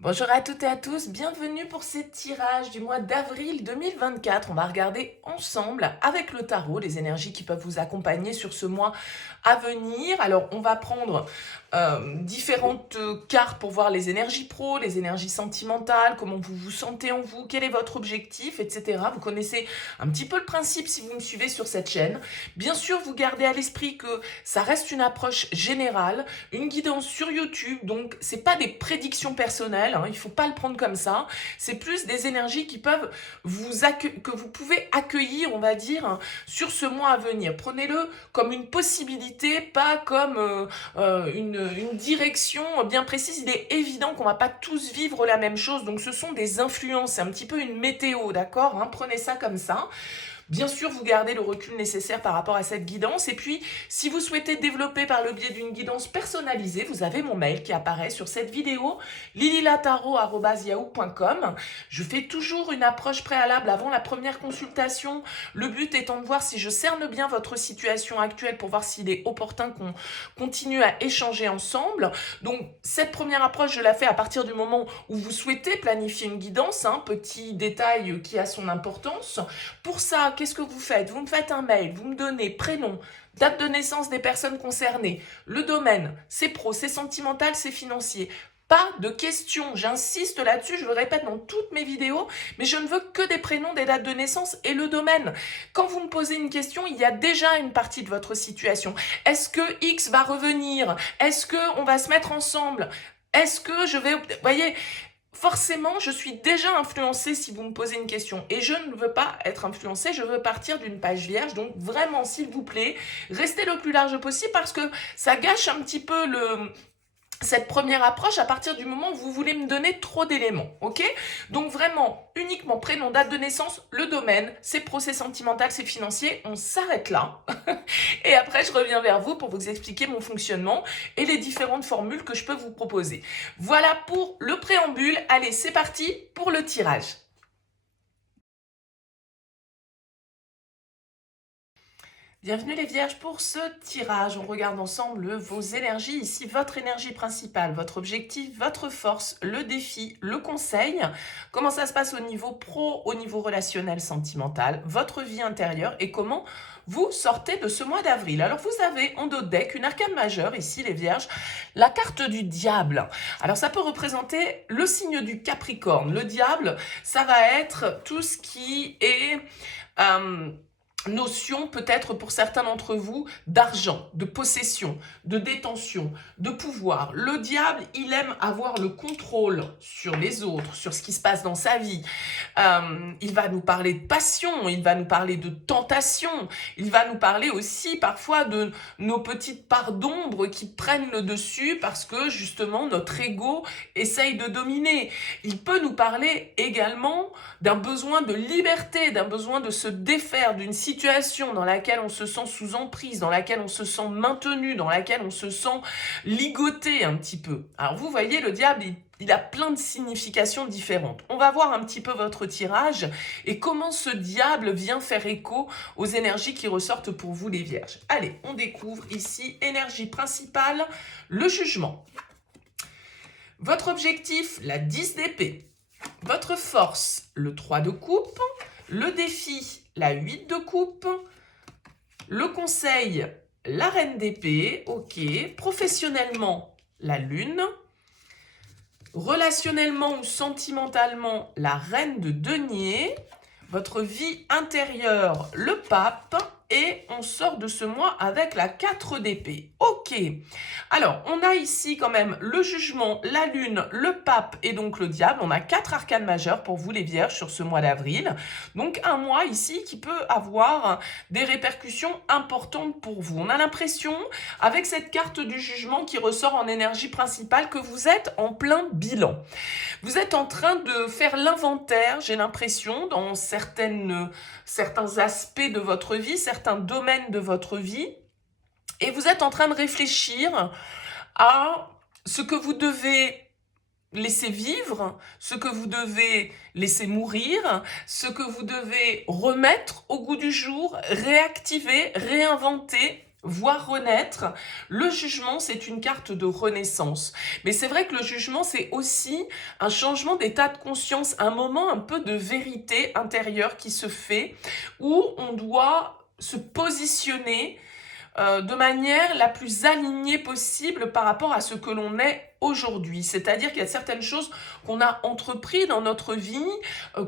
Bonjour à toutes et à tous, bienvenue pour ces tirages du mois d'avril 2024. On va regarder ensemble avec le tarot les énergies qui peuvent vous accompagner sur ce mois à venir. Alors on va prendre différentes cartes pour voir les énergies pro, les énergies sentimentales, comment vous vous sentez en vous, quel est votre objectif, etc. Vous connaissez un petit peu le principe si vous me suivez sur cette chaîne. Bien sûr, vous gardez à l'esprit que ça reste une approche générale, une guidance sur YouTube, donc c'est pas des prédictions personnelles, hein, il faut pas le prendre comme ça. C'est plus des énergies qui peuvent que vous pouvez accueillir, on va dire, hein, sur ce mois à venir. Prenez-le comme une possibilité, pas comme une direction bien précise. Il est évident qu'on va pas tous vivre la même chose, donc ce sont des influences, c'est un petit peu une météo, d'accord, hein, prenez ça comme ça. Bien sûr, vous gardez le recul nécessaire par rapport à cette guidance. Et puis, si vous souhaitez développer par le biais d'une guidance personnalisée, vous avez mon mail qui apparaît sur cette vidéo, lililataro@yahoo.com. Je fais toujours une approche préalable avant la première consultation. Le but étant de voir si je cerne bien votre situation actuelle pour voir s'il est opportun qu'on continue à échanger ensemble. Donc, cette première approche, je la fais à partir du moment où vous souhaitez planifier une guidance, hein, petit détail qui a son importance. Pour ça, qu'est-ce que vous faites? Vous me faites un mail, vous me donnez prénom, date de naissance des personnes concernées, le domaine, c'est pro, c'est sentimental, c'est financier. Pas de questions, j'insiste là-dessus, je le répète dans toutes mes vidéos, mais je ne veux que des prénoms, des dates de naissance et le domaine. Quand vous me posez une question, il y a déjà une partie de votre situation. Est-ce que X va revenir? Est-ce qu'on va se mettre ensemble? Est-ce que je vais... Vous voyez, forcément, je suis déjà influencée si vous me posez une question. Et je ne veux pas être influencée, je veux partir d'une page vierge. Donc vraiment, s'il vous plaît, restez le plus large possible parce que ça gâche un petit peu cette première approche à partir du moment où vous voulez me donner trop d'éléments, ok? Donc vraiment, uniquement prénom, date de naissance, le domaine, c'est pro, c'est sentimental, c'est financier, on s'arrête là. Et après, je reviens vers vous pour vous expliquer mon fonctionnement et les différentes formules que je peux vous proposer. Voilà pour le préambule. Allez, c'est parti pour le tirage. Bienvenue les vierges pour ce tirage. On regarde ensemble vos énergies. Ici, votre énergie principale, votre objectif, votre force, le défi, le conseil. Comment ça se passe au niveau pro, au niveau relationnel, sentimental, votre vie intérieure et comment vous sortez de ce mois d'avril. Alors vous avez en dos de deck une arcane majeure, ici les vierges, la carte du diable. Alors ça peut représenter le signe du Capricorne. Le diable, ça va être tout ce qui est... notion peut-être pour certains d'entre vous d'argent, de possession, de détention, de pouvoir. Le diable, il aime avoir le contrôle sur les autres, sur ce qui se passe dans sa vie. Il va nous parler de passion, il va nous parler de tentation, il va nous parler aussi parfois de nos petites parts d'ombre qui prennent le dessus parce que justement notre ego essaye de dominer. Il peut nous parler également d'un besoin de liberté, d'un besoin de se défaire d'une situation dans laquelle on se sent sous emprise, dans laquelle on se sent maintenu, dans laquelle on se sent ligoté un petit peu. Alors vous voyez, le diable, il a plein de significations différentes. On va voir un petit peu votre tirage et comment ce diable vient faire écho aux énergies qui ressortent pour vous les vierges. Allez, on découvre ici, énergie principale, le jugement. Votre objectif, la 10 d'épée. Votre force, le 3 de coupe. Le défi, la 8 de coupe. Le conseil, la reine d'épée. Ok. Professionnellement, la lune. Relationnellement ou sentimentalement, la reine de denier. Votre vie intérieure, le pape. Et on sort de ce mois avec la 4 d'épée. Ok. Alors, on a ici quand même le jugement, la lune, le pape et donc le diable. On a 4 arcanes majeures pour vous les vierges sur ce mois d'avril. Donc, un mois ici qui peut avoir des répercussions importantes pour vous. On a l'impression, avec cette carte du jugement qui ressort en énergie principale, que vous êtes en plein bilan. Vous êtes en train de faire l'inventaire, j'ai l'impression, dans certains aspects de votre vie, certains domaines de votre vie, et vous êtes en train de réfléchir à ce que vous devez laisser vivre, ce que vous devez laisser mourir, ce que vous devez remettre au goût du jour, réactiver, réinventer, voir renaître. Le jugement, c'est une carte de renaissance. Mais c'est vrai que le jugement, c'est aussi un changement d'état de conscience, un moment un peu de vérité intérieure qui se fait, où on doit se positionner de manière la plus alignée possible par rapport à ce que l'on est aujourd'hui. C'est-à-dire qu'il y a certaines choses qu'on a entrepris dans notre vie,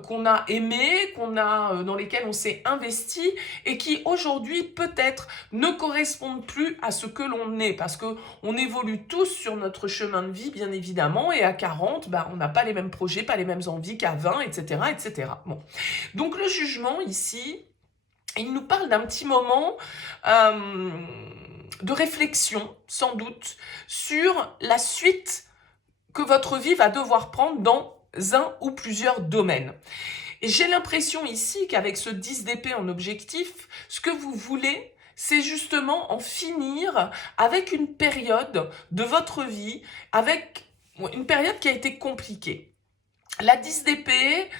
qu'on a aimé, dans lesquelles on s'est investi et qui aujourd'hui peut-être ne correspondent plus à ce que l'on est parce que on évolue tous sur notre chemin de vie bien évidemment et à 40, on n'a pas les mêmes projets, pas les mêmes envies qu'à 20, etc. etc. Bon. Donc le jugement ici, il nous parle d'un petit moment de réflexion, sans doute, sur la suite que votre vie va devoir prendre dans un ou plusieurs domaines. Et j'ai l'impression ici qu'avec ce 10 d'épée en objectif, ce que vous voulez, c'est justement en finir avec une période de votre vie, avec une période qui a été compliquée. La 10 d'épée,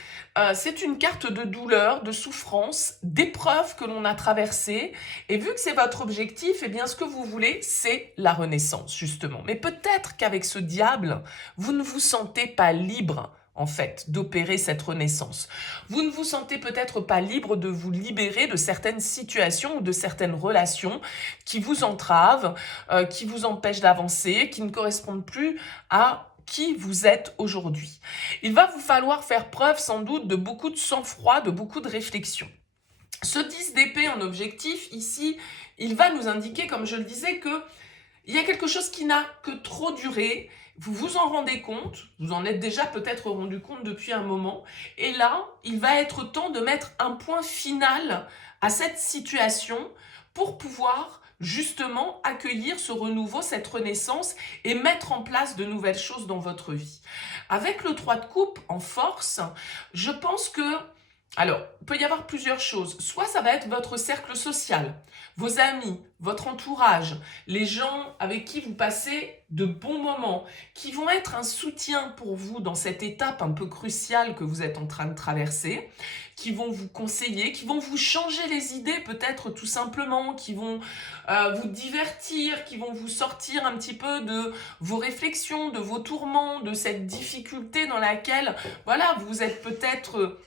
c'est une carte de douleur, de souffrance, d'épreuves que l'on a traversées. Et vu que c'est votre objectif, eh bien, ce que vous voulez, c'est la renaissance, justement. Mais peut-être qu'avec ce diable, vous ne vous sentez pas libre, en fait, d'opérer cette renaissance. Vous ne vous sentez peut-être pas libre de vous libérer de certaines situations ou de certaines relations qui vous entravent, qui vous empêchent d'avancer, qui ne correspondent plus à qui vous êtes aujourd'hui. Il va vous falloir faire preuve sans doute de beaucoup de sang-froid, de beaucoup de réflexion. Ce 10 d'épée en objectif, ici, il va nous indiquer, comme je le disais, qu'il y a quelque chose qui n'a que trop duré. Vous vous en rendez compte, vous en êtes déjà peut-être rendu compte depuis un moment. Et là, il va être temps de mettre un point final à cette situation pour pouvoir justement accueillir ce renouveau, cette renaissance et mettre en place de nouvelles choses dans votre vie. Avec le 3 de coupe en force, je pense que, alors, il peut y avoir plusieurs choses. Soit ça va être votre cercle social, vos amis, votre entourage, les gens avec qui vous passez de bons moments, qui vont être un soutien pour vous dans cette étape un peu cruciale que vous êtes en train de traverser, qui vont vous conseiller, qui vont vous changer les idées peut-être tout simplement, qui vont vous divertir, qui vont vous sortir un petit peu de vos réflexions, de vos tourments, de cette difficulté dans laquelle, voilà, vous êtes peut-être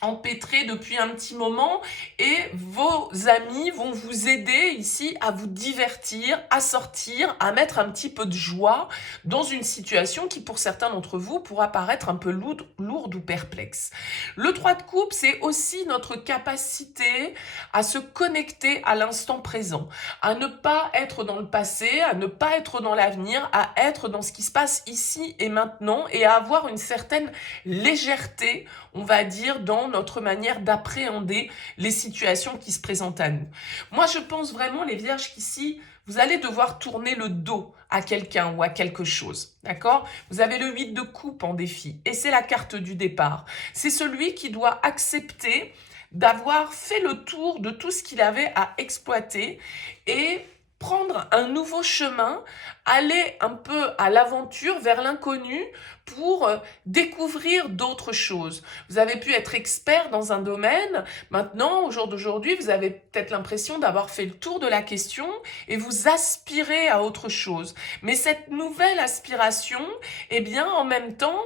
empêtré depuis un petit moment et vos amis vont vous aider ici à vous divertir, à sortir, à mettre un petit peu de joie dans une situation qui pour certains d'entre vous pourra paraître un peu lourde ou perplexe. Le 3 de coupe, c'est aussi notre capacité à se connecter à l'instant présent, à ne pas être dans le passé, à ne pas être dans l'avenir, à être dans ce qui se passe ici et maintenant et à avoir une certaine légèreté, on va dire, dans notre manière d'appréhender les situations qui se présentent à nous. Moi, je pense vraiment, les vierges, qu'ici, vous allez devoir tourner le dos à quelqu'un ou à quelque chose, d'accord? Vous avez le 8 de coupe en défi, et c'est la carte du départ. C'est celui qui doit accepter d'avoir fait le tour de tout ce qu'il avait à exploiter et prendre un nouveau chemin, aller un peu à l'aventure, vers l'inconnu, pour découvrir d'autres choses. Vous avez pu être expert dans un domaine, maintenant, au jour d'aujourd'hui, vous avez peut-être l'impression d'avoir fait le tour de la question et vous aspirez à autre chose. Mais cette nouvelle aspiration, eh bien, en même temps,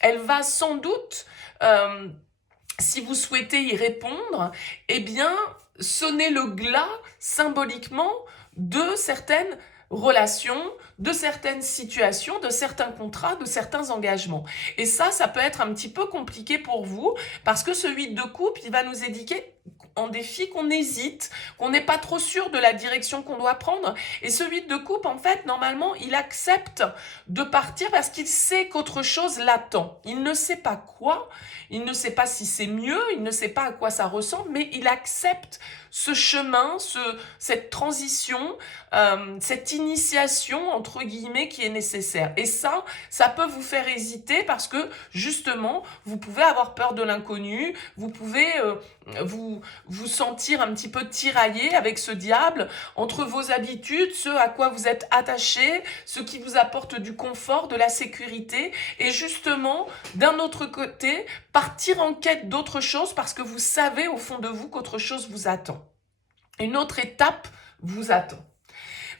elle va sans doute, si vous souhaitez y répondre, eh bien, sonner le glas symboliquement de certaines relations, de certaines situations, de certains contrats, de certains engagements. Et ça peut être un petit peu compliqué pour vous parce que ce 8 de coupe, il va nous indiquer en défi qu'on hésite, qu'on n'est pas trop sûr de la direction qu'on doit prendre. Et ce 8 de coupe, en fait, normalement, il accepte de partir parce qu'il sait qu'autre chose l'attend. Il ne sait pas quoi, il ne sait pas si c'est mieux, il ne sait pas à quoi ça ressemble, mais il accepte ce chemin, cette transition, cette initiation, entre guillemets, qui est nécessaire. Et ça peut vous faire hésiter parce que, justement, vous pouvez avoir peur de l'inconnu, vous pouvez vous sentir un petit peu tiraillé avec ce diable entre vos habitudes, ce à quoi vous êtes attaché, ce qui vous apporte du confort, de la sécurité, et justement, d'un autre côté, partir en quête d'autre chose parce que vous savez au fond de vous qu'autre chose vous attend. Une autre étape vous attend.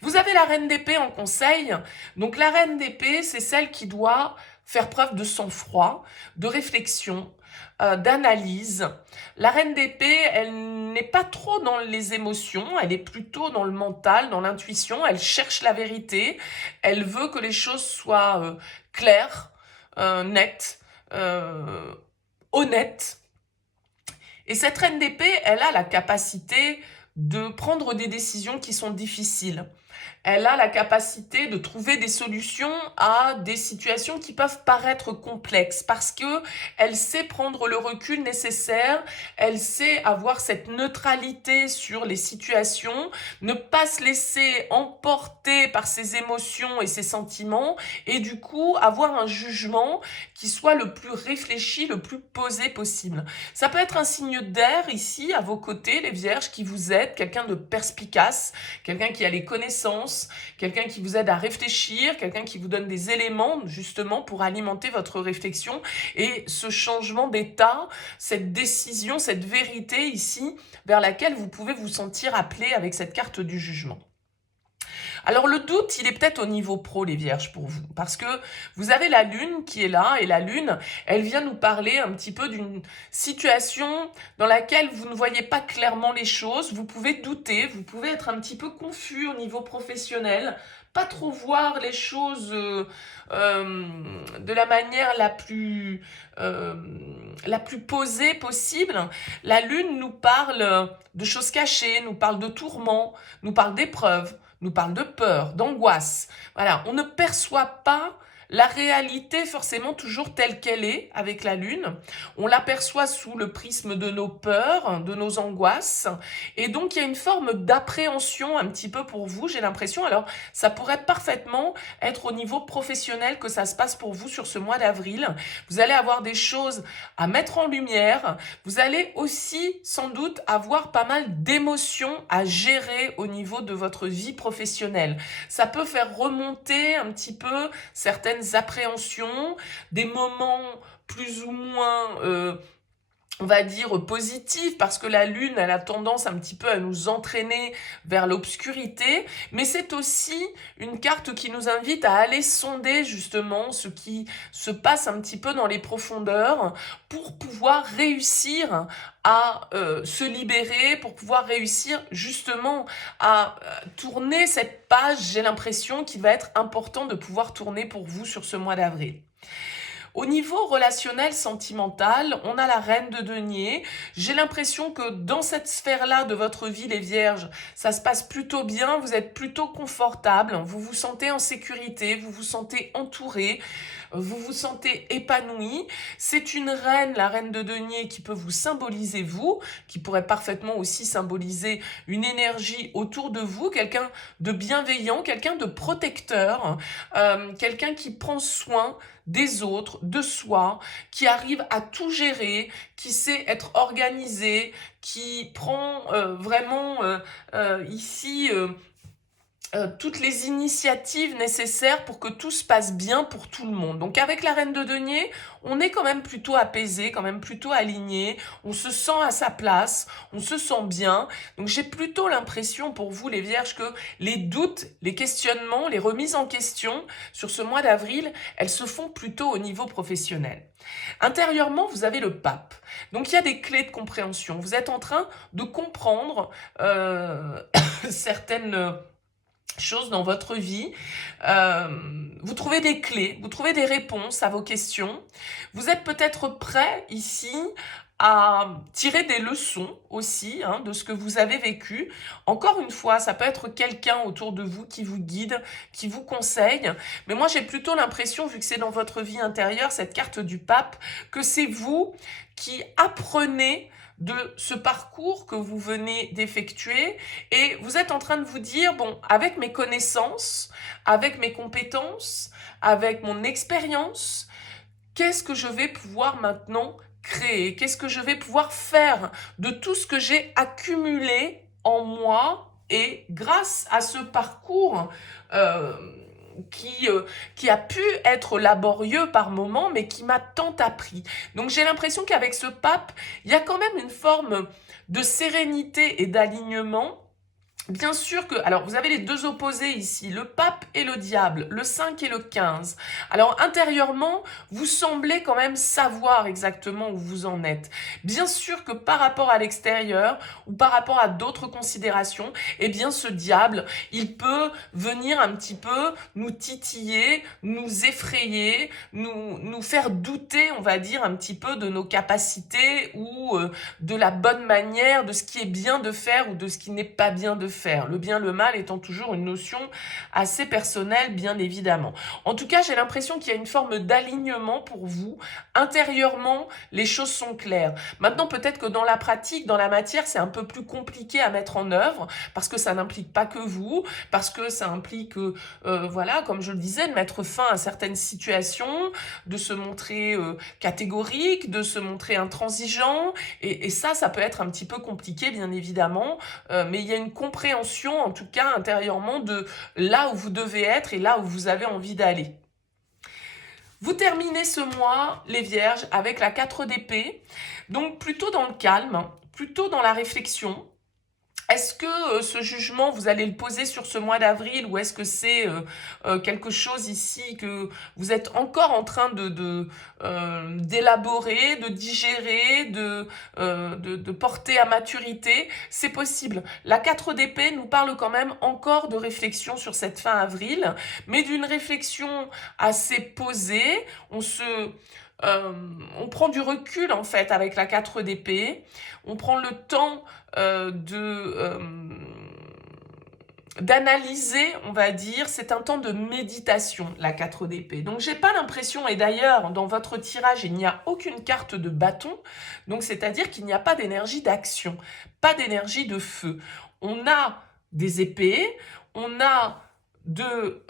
Vous avez la reine d'épée en conseil. Donc la reine d'épée, c'est celle qui doit faire preuve de sang-froid, de réflexion, d'analyse. La reine d'épée, elle n'est pas trop dans les émotions, elle est plutôt dans le mental, dans l'intuition. Elle cherche la vérité, elle veut que les choses soient claires, nettes, honnêtes. Et cette reine d'épée, elle a la capacité de prendre des décisions qui sont difficiles. Elle a la capacité de trouver des solutions à des situations qui peuvent paraître complexes parce que elle sait prendre le recul nécessaire, elle sait avoir cette neutralité sur les situations, ne pas se laisser emporter par ses émotions et ses sentiments et du coup avoir un jugement qui soit le plus réfléchi, le plus posé possible. Ça peut être un signe d'air ici à vos côtés, les vierges, qui vous aide, quelqu'un de perspicace, quelqu'un qui a les connaissances, quelqu'un qui vous aide à réfléchir, quelqu'un qui vous donne des éléments justement pour alimenter votre réflexion et ce changement d'état, cette décision, cette vérité ici vers laquelle vous pouvez vous sentir appelé avec cette carte du jugement. Alors le doute, il est peut-être au niveau pro, les vierges, pour vous, parce que vous avez la lune qui est là, et la lune, elle vient nous parler un petit peu d'une situation dans laquelle vous ne voyez pas clairement les choses, vous pouvez douter, vous pouvez être un petit peu confus au niveau professionnel, pas trop voir les choses de la manière la plus posée possible. La lune nous parle de choses cachées, nous parle de tourments, nous parle d'épreuves, nous parle de peur, d'angoisse. Voilà, on ne perçoit pas la réalité forcément toujours telle qu'elle est avec la lune. On l'aperçoit sous le prisme de nos peurs, de nos angoisses. Et donc, il y a une forme d'appréhension un petit peu pour vous, j'ai l'impression. Alors, ça pourrait parfaitement être au niveau professionnel que ça se passe pour vous sur ce mois d'avril. Vous allez avoir des choses à mettre en lumière. Vous allez aussi, sans doute, avoir pas mal d'émotions à gérer au niveau de votre vie professionnelle. Ça peut faire remonter un petit peu certaines appréhensions, des moments plus ou moins on va dire positive parce que la lune, elle a tendance un petit peu à nous entraîner vers l'obscurité, mais c'est aussi une carte qui nous invite à aller sonder justement ce qui se passe un petit peu dans les profondeurs pour pouvoir réussir à se libérer, pour pouvoir réussir justement à tourner cette page, j'ai l'impression qu'il va être important de pouvoir tourner pour vous sur ce mois d'avril. Au niveau relationnel, sentimental, on a la reine de denier. J'ai l'impression que dans cette sphère-là de votre vie, les vierges, ça se passe plutôt bien, vous êtes plutôt confortable, vous vous sentez en sécurité, vous vous sentez entouré, vous vous sentez épanoui. C'est une reine, la reine de denier, qui peut vous symboliser vous, qui pourrait parfaitement aussi symboliser une énergie autour de vous, quelqu'un de bienveillant, quelqu'un de protecteur, quelqu'un qui prend soin des autres, de soi, qui arrive à tout gérer, qui sait être organisé, qui prend vraiment ici toutes les initiatives nécessaires pour que tout se passe bien pour tout le monde. Donc avec la reine de denier, on est quand même plutôt apaisé, quand même plutôt aligné, on se sent à sa place, on se sent bien. Donc j'ai plutôt l'impression pour vous les vierges que les doutes, les questionnements, les remises en question sur ce mois d'avril, elles se font plutôt au niveau professionnel. Intérieurement, vous avez le pape. Donc il y a des clés de compréhension. Vous êtes en train de comprendre certaines choses dans votre vie, vous trouvez des clés, vous trouvez des réponses à vos questions, vous êtes peut-être prêt ici à tirer des leçons aussi de ce que vous avez vécu. Encore une fois, ça peut être quelqu'un autour de vous qui vous guide, qui vous conseille, mais moi j'ai plutôt l'impression, vu que c'est dans votre vie intérieure, cette carte du pape, que c'est vous qui apprenez de ce parcours que vous venez d'effectuer et vous êtes en train de vous dire, bon, avec mes connaissances, avec mes compétences, avec mon expérience, qu'est-ce que je vais pouvoir maintenant créer? Qu'est-ce que je vais pouvoir faire de tout ce que j'ai accumulé en moi et grâce à ce parcours qui a pu être laborieux par moments, mais qui m'a tant appris. Donc j'ai l'impression qu'avec ce pape, il y a quand même une forme de sérénité et d'alignement Bien sûr que, alors vous avez les deux opposés ici, le pape et le diable, le 5 et le 15. Alors intérieurement, vous semblez quand même savoir exactement où vous en êtes. Bien sûr que par rapport à l'extérieur ou par rapport à d'autres considérations, eh bien ce diable, il peut venir un petit peu nous titiller, nous effrayer, nous faire douter, on va dire, un petit peu de nos capacités ou de la bonne manière, de ce qui est bien de faire ou de ce qui n'est pas bien de faire. Le bien, le mal étant toujours une notion assez personnelle, bien évidemment. En tout cas, j'ai l'impression qu'il y a une forme d'alignement pour vous. Intérieurement, les choses sont claires. Maintenant, peut-être que dans la pratique, dans la matière, c'est un peu plus compliqué à mettre en œuvre parce que ça n'implique pas que vous, parce que ça implique, voilà, comme je le disais, de mettre fin à certaines situations, de se montrer catégorique, de se montrer intransigeant. Et ça peut être un petit peu compliqué, bien évidemment, mais il y a une compréhension, en tout cas intérieurement, de là où vous devez être et là où vous avez envie d'aller. Vous terminez ce mois, les Vierges, avec la 4 d'épée, donc plutôt dans le calme, plutôt dans la réflexion. Est-ce que ce jugement, vous allez le poser sur ce mois d'avril ou est-ce que c'est quelque chose ici que vous êtes encore en train d'élaborer, de digérer, de porter à maturité? C'est possible. La 4 d'épée nous parle quand même encore de réflexion sur cette fin avril, mais d'une réflexion assez posée. On prend du recul en fait avec la 4 d'épée, on prend le temps d'analyser, on va dire, c'est un temps de méditation, la 4 d'épée. Donc j'ai pas l'impression, et d'ailleurs dans votre tirage il n'y a aucune carte de bâton, donc c'est-à-dire qu'il n'y a pas d'énergie d'action, pas d'énergie de feu. On a des épées, on a de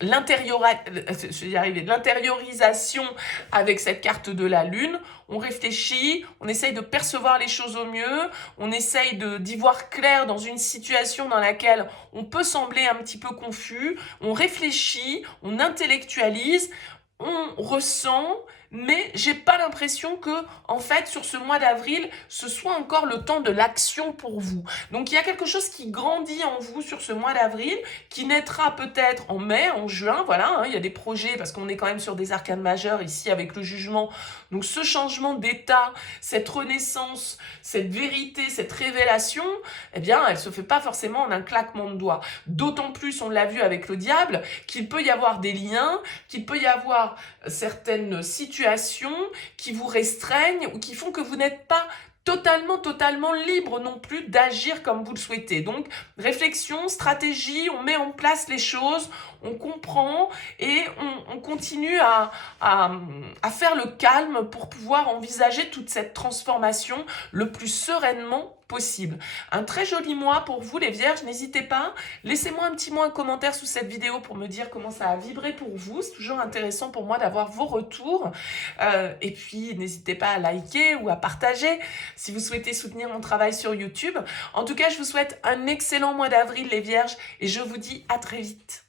l'intériorisation avec cette carte de la lune. On réfléchit, on essaye de percevoir les choses au mieux, on essaye d'y voir clair dans une situation dans laquelle on peut sembler un petit peu confus, on réfléchit, on intellectualise, on ressent, mais j'ai pas l'impression que, en fait, sur ce mois d'avril, ce soit encore le temps de l'action pour vous. Donc il y a quelque chose qui grandit en vous sur ce mois d'avril, qui naîtra peut-être en mai, en juin, voilà, hein, il y a des projets, parce qu'on est quand même sur des arcanes majeures ici avec le jugement. Donc ce changement d'état, cette renaissance, cette vérité, cette révélation, eh bien, elle se fait pas forcément en un claquement de doigts. D'autant plus, on l'a vu avec le diable, qu'il peut y avoir des liens, qu'il peut y avoir certaines situations qui vous restreignent ou qui font que vous n'êtes pas totalement libre non plus d'agir comme vous le souhaitez. Donc, réflexion, stratégie, on met en place les choses, on comprend et on continue à faire le calme pour pouvoir envisager toute cette transformation le plus sereinement possible. Un très joli mois pour vous les Vierges, n'hésitez pas, laissez-moi un petit mot, un commentaire sous cette vidéo pour me dire comment ça a vibré pour vous, c'est toujours intéressant pour moi d'avoir vos retours, et puis n'hésitez pas à liker ou à partager si vous souhaitez soutenir mon travail sur YouTube. En tout cas, je vous souhaite un excellent mois d'avril les Vierges et je vous dis à très vite.